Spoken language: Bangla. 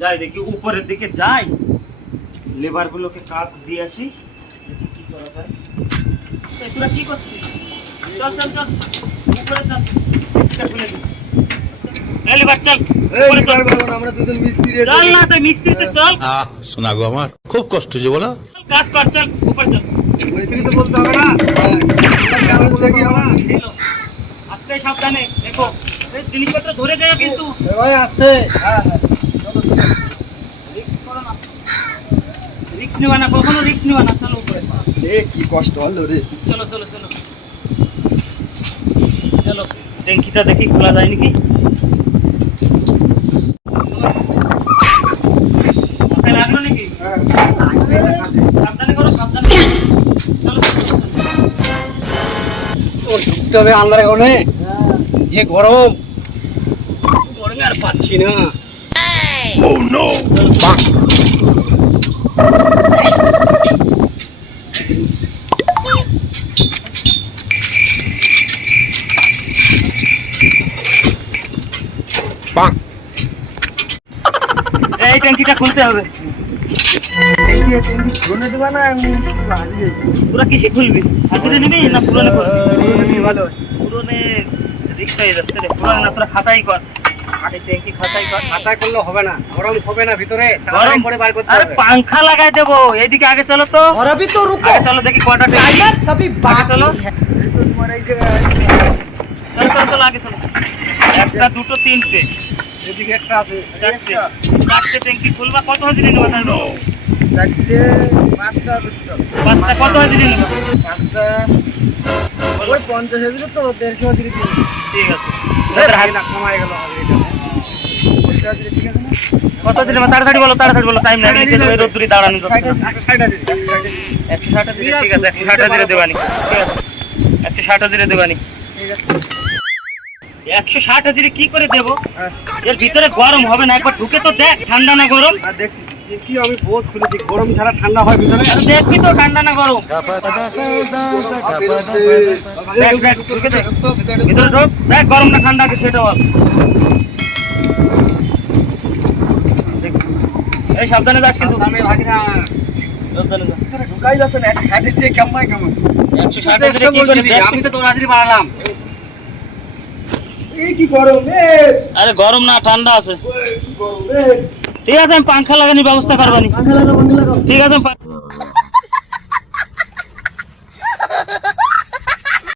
যাই দেখি উপরের দিকে যাই, লেবার গুলোকে কাজ দিয়ে আসি, দেখি কি করা যায়। তোরা কি করছিস? চল চল চল উপরে চল, খুলে দিই। লেবার চল, আমরা দুজন মিস্ত্রি চল না তুই মিস্ত্রিতে চল। শোনা গো আমার খুব কষ্ট যে বলো। কাজ কর, চল উপরে চল। মিস্ত্রি তো বলতে হবে না, আস্তে সাবধানে দেখো, এই জিনিসপত্র ধরে যায় কিন্তু। ভাই আস্তে। রিস্ক নিবা না, কখনো রিস্ক নিবা না। চলো উপরে, কি কষ্ট হলো রে। চলো চলো চলো চলো। ট্যাঙ্কিটা দেখি খোলা যায় নাকি। মাথায় লাগলো নাকি? সাবধানে করো, সাবধানে। চলো ঢুকতে হবে আন্দারে গনে, যে গরম, গরমে আর পাচ্ছি না। এই ট্যাঙ্কিটা খুলতে হবে। পুরা কিসে খুলবি? হাজিরে নিবি না পুরনে করবি? পুরনে রিক্স হয়ে যাচ্ছে রে। পুরনে না, তোরা খাতাই কর। আগে ট্যাঙ্কি খাতাই কর। খাতায় করলে হবে না, গরম হবে না ভিতরে, গরম করে বার করতে আরে হবে। পাংখা লাগাই দেবো। এইদিকে আগে চলো তো। और अभी तो रुको, আগে চলো দেখি কয়টা ট্যাঙ্কি। टाइमर सभी बाकी চলো है। চলো চলো চলো আগে চলো। একটা দুটো তিনটে এদিকে একটা আছে, চারটে, চারটে ট্যাঙ্কি খুলবা। কত হাজিরে নেবা তাহলে? চারটে, পাঁচটা আছে টোটাল। পাঁচটা কত হাজিরে নেবা? পাঁচটা ওই 50 হাজার তো 150 হাজার দিন। ঠিক আছে। না কমায় গেল হবে এটা। 50 হাজার ঠিক আছে না? কত হাজিরে নেবা? তাড়াতাড়ি বলো, তাড়াতাড়ি বলো, টাইম নাই। নিচে যাবে, রোদ্দুরি দাঁড়ানো যাচ্ছে না। 60 হাজার। 160 হাজিরে, ঠিক আছে। 160 হাজিরে দেবানি, ঠিক আছে। 160 হাজিরে দেবানি। ঠিক আছে। 160 হাজিরে কি করে দেবো? এর ভিতরে গরম হবে না, একবার ঢুকে তো দেখ ঠান্ডা না গরম। আর দেখতেছি কি আমি বহুত খুলেছি, গরম ছাড়া ঠান্ডা হয় ভিতরে। আরে দেখবি তো ঠান্ডা না গরম। দেখ দেখ, ঢুকে দেখ, ভিতরে ঢোক, দেখ গরম না ঠান্ডা কি সেটা বল। এই সাবধানে যাস কিন্তু, সাবধানে ভাগি না। সাবধানে যা। ভিতরে ঢুকাই যাচ্ছে না, 160 দিয়ে কেমন কেমন। 160 হাজিরে কি করে দেখ? আমি তো তোর হাজিরি বাড়ালাম। এই কি গরম রে। আরে গরম না ঠান্ডা আছে। কি গরম রে। ঠিক আছে, আমি পাংখা লাগানি ব্যবস্থা করবানি। পাঙ্খা লাগাও, পাঙ্খা লাগাও। ঠিক আছে।